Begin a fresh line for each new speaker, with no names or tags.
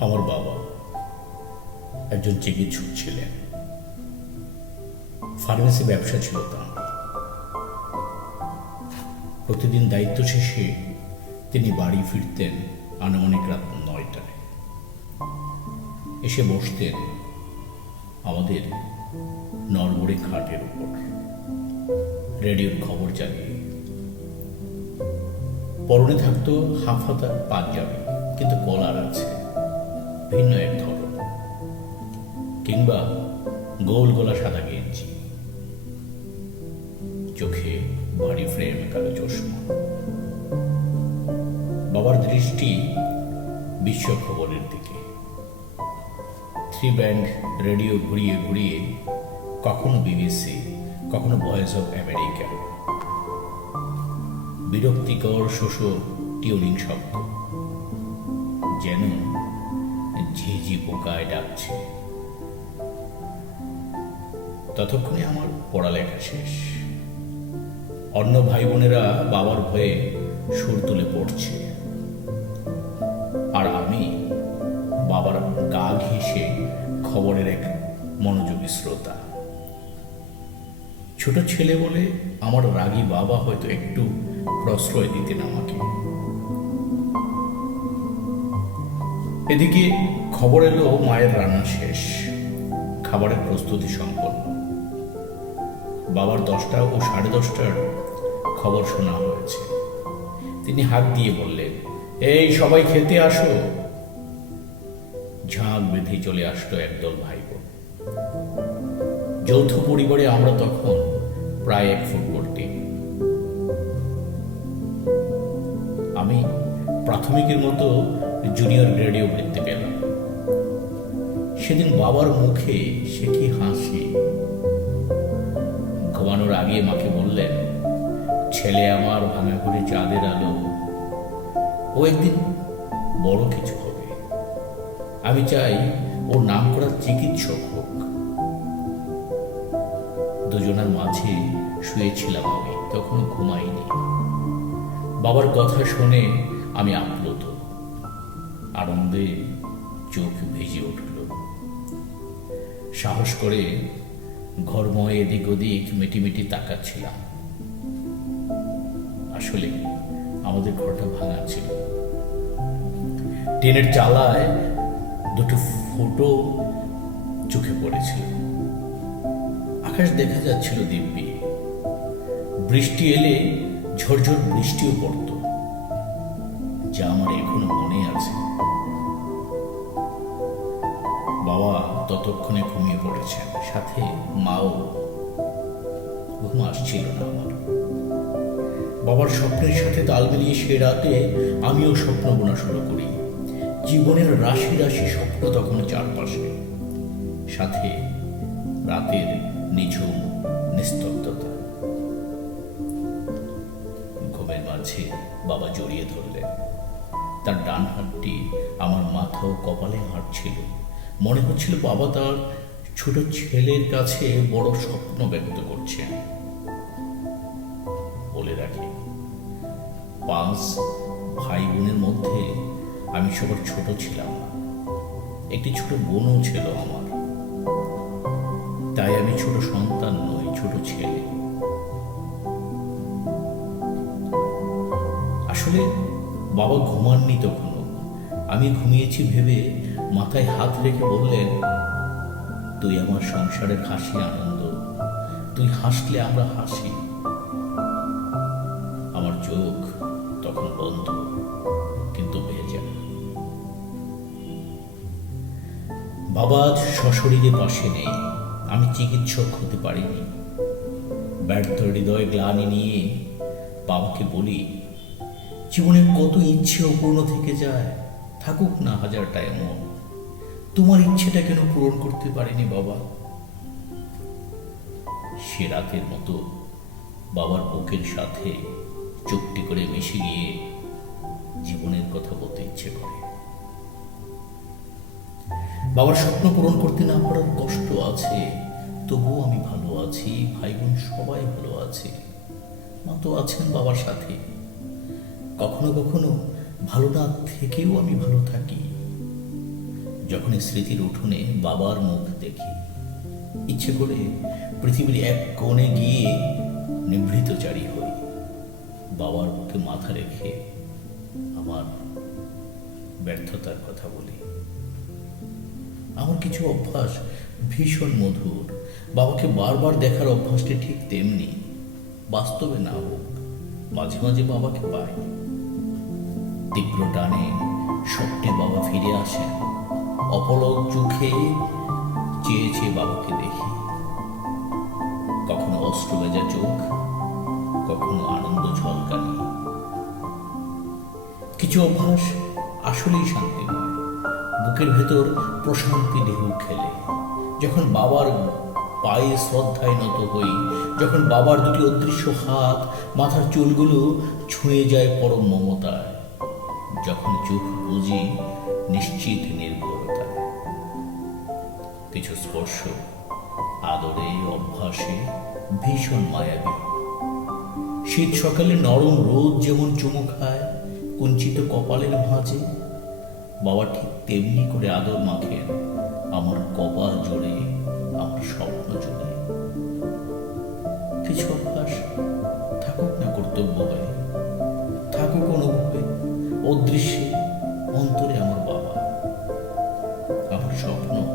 আমার বাবা একজন চিকিৎসক ছিলেন। ফার্মেসি ব্যবসা ছিল তাঁর। প্রতিদিন দায়িত্ব শেষে তিনি বাড়ি ফিরতেন আনুমানিক রাত নয়টায়। এসে বসতেন আমাদের নরবরে খাটের উপর। রেডিওর খবর জানিয়ে। পরনে থাকতো হাফাতা পাঞ্জাবি, কিন্তু কলার আছে। ভিন্ন এক ধরন। কিংবা গোল গোলা সাদা গেঞ্জি। চোখে ভারী ফ্রেম কালো চশমা। বাবার দৃষ্টি বিশ্ব খবরের দিকে। থ্রি ব্যান্ড রেডিও ঘুরিয়ে ঘুরিয়ে কখনো বিবিসি কখনো ভয়েস অফ আমেরিকা বিরক্তিকর শোষ টিউনিং শব্দ। যেন ঝিঝি পোকায় ডাকছে। ততক্ষণে আমার পড়ালেখা শেষ। অন্য ভাই বোনেরা বাবার ভয়ে সুর তুলে পড়ছে। আর আমি বাবার গা ঘেঁষে খবরের এক মনোযোগী শ্রোতা। ছোট ছেলে বলে আমার রাগী বাবা হয়তো একটু প্রশ্রয় দিতেন আমাকে। এদিকে খবর এলো মায়ের রান্না শেষ, খাবারের প্রস্তুতি সম্পন্ন। বাবার দশটা ও সাড়ে দশটার খবর শোনা হয়েছে। তিনি হাত দিয়ে বললেন, এই সবাই খেতে আসো। ঝাঁক বেঁধে চলে আসলো একদল ভাই বোন যৌথ পরিবারে আমরা তখন প্রায় এক ফুটবল টিম। আমি প্রাথমিকের মতো জুনিয়র গ্রেডেও বৃত্তি পেলাম সেদিন বাবার মুখে সে কি হাসি। ঘুমানোর আগে মাকে বললেন, ছেলে আমার ভাঙা করে চাঁদের আলো, ও একদিন বড় কিছু হবে। আমি চাই ওর নাম করা চিকিৎসক হোক। দুজনের মাঝে শুয়েছিলাম আমি তখনও ঘুমাইনি। বাবার কথা শুনে আমি আপ্লুত। আনন্দে চোখ ভেজে উঠল। সাহস করে ঘরময় এদিক ওদিক মিটিমিটি তাকাচ্ছিলাম। আসলে আমাদের ঘরটা ভাঙা ছিল। টিনের চালায় দুটো ফটো চোখে পড়েছিল। আকাশ দেখা যাচ্ছিল দিব্যি। বৃষ্টি এলে ঝরঝর বৃষ্টিও পড়ত। যা আমার এখনও মনে বাবা ততক্ষণে ঘুমিয়ে পড়েছেন। সাথে মাও ঘুম আসছিল না আমার। বাবার স্বপ্নের সাথে তাল মিলিয়ে সে রাতে আমিও স্বপ্ন বোনা শুরু করি। জীবনের রাশি রাশি স্বপ্ন তখন চারপাশে। সাথে রাতের নিঝুম নিস্তব্ধতা। ঘুমের মাঝে বাবা জড়িয়ে ধরলেন। তার ডান হাতটি আমার মাথা ও কপালে হাঁটছিল। মনে হচ্ছিল বাবা তার ছোট ছেলের কাছে বড় স্বপ্ন ব্যক্ত করছেন বলে রাখি, পাঁচ ভাই বোনের মধ্যে আমি সবার ছোট ছিলাম। একটি ছোট বোনও ছিল আমার। তাই আমি ছোট সন্তান নই, ছোট ছেলে। আসলে বাবা ঘুমাননি তখনও আমি ঘুমিয়েছি ভেবে মাথায় হাত রেখে বললেন, তুই আমার সংসারের হাসি আনন্দ। তুই হাসলে আমরা হাসি। আমার চোখ তখন বন্ধ, কিন্তু ভেজা। বাবা আজ সশরীরে পাশে নেই। আমি চিকিৎসক হতে পারিনি। ব্যর্থ হৃদয় গ্লানি নিয়ে বাবাকে বলি জীবনের কত ইচ্ছে অপূর্ণ থেকে যায়। থাকুক না হাজারটা এমন তোমার ইচ্ছেটা কেন পূরণ করতে পারিনি বাবা? সে রাতের মতো বাবার বুকের সাথে চুপটি করে মিশে গিয়ে জীবনের কথা বলতে ইচ্ছে করে। বাবার স্বপ্ন পূরণ করতে না পারার কষ্ট আছে, তবুও আমি ভালো আছি ভাই বোন সবাই ভালো আছে। মা তো আছেন বাবার সাথে। কখনো কখনো ভালো না থেকেও আমি ভালো থাকি। যখনই স্মৃতির উঠোনে বাবার মুখ দেখি, ইচ্ছে করে পৃথিবীর এক কোণে গিয়ে নিভৃতচারী হই, বাবার মুখে মাথা রেখে আমার ব্যর্থতার কথা বলি। আমার কিছু অভ্যাস ভীষণ মধুর। বাবাকে বারবার দেখার অভ্যাসটি ঠিক তেমনি, বাস্তবে না হোক, মাঝে মাঝে বাবাকে পাই। তীব্র টানে স্বপ্নে বাবা ফিরে আসেন। অপলক চোখে চেয়ে চেয়ে বাবাকে দেখি। কখনো অস্ত্র ভেজা চোখ, কখনো আনন্দ ঝলকানি। কিছু অভ্যাস আসলেই শান্তিময় বুকের ভেতর প্রশান্তি ঢেউ খেলে। যখন বাবার পায়ে শ্রদ্ধায় নত হই, যখন বাবার দুটি অদৃশ্য হাত, মাথার চুলগুলো ছুঁয়ে যায় পরম মমতায়। যখন চোখ বুঝি নিশ্চিত নির্ভরতায় কিছু স্পর্শ, আদরে অভ্যাসে ভীষণ মায়াবী। শীত সকালে নরম রোদ যেমন চুমু খায়, কুঞ্চিত কপালের ভাঁজে, বাবা ঠিক তেমনি করে আদর মাখেন, আমার কপাল জুড়ে, আমার স্বপ্ন জুড়ে। чего